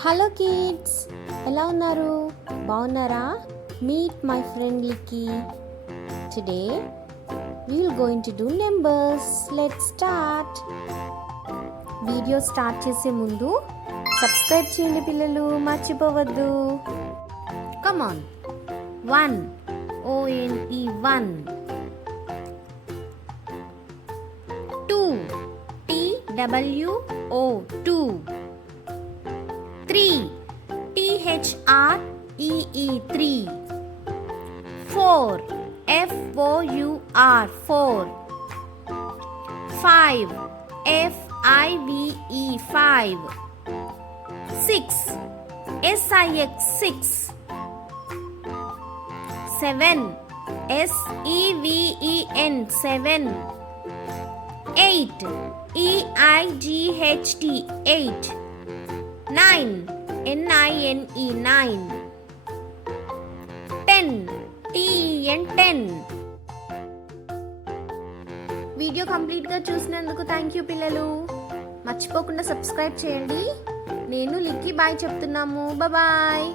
Hello kids, ఎలా ఉన్నారు? బాగున్నారా? మీట్ మై ఫ్రెండ్ లిక్కీ. Today we will going to do numbers. Let's start. Video start చేసే ముందు సబ్స్క్రైబ్ చేయండి పిల్లలు, మర్చిపోవద్దు. Come on. 1 ONE 1. 2 TWO 2. 3 THREE 3. 4 FOUR 4. 5 FIVE 5. 6 SIX 6. 7 SEVEN 7. 8 EIGHT 8. 9 NINE 9. 10 TEN 10. వీడియో కంప్లీట్గా చూసినందుకు థ్యాంక్ యూ పిల్లలు. మర్చిపోకుండా సబ్స్క్రైబ్ చేయండి. నేను లిక్కీ బాయ్ చెప్తున్నాము. బాయ్.